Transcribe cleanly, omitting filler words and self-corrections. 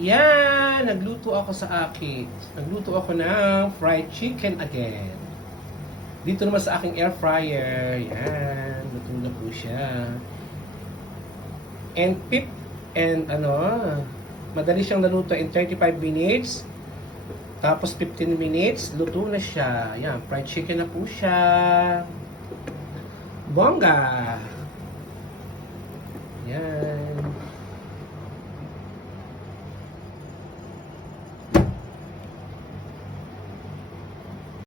Yan! Nagluto ako sa akin. Nagluto ako ng fried chicken again. Dito naman sa aking air fryer. Yan. Luto na po siya. And madali siyang naluto in 35 minutes. Tapos 15 minutes, luto na siya. Yan, fried chicken na po siya. Bongga!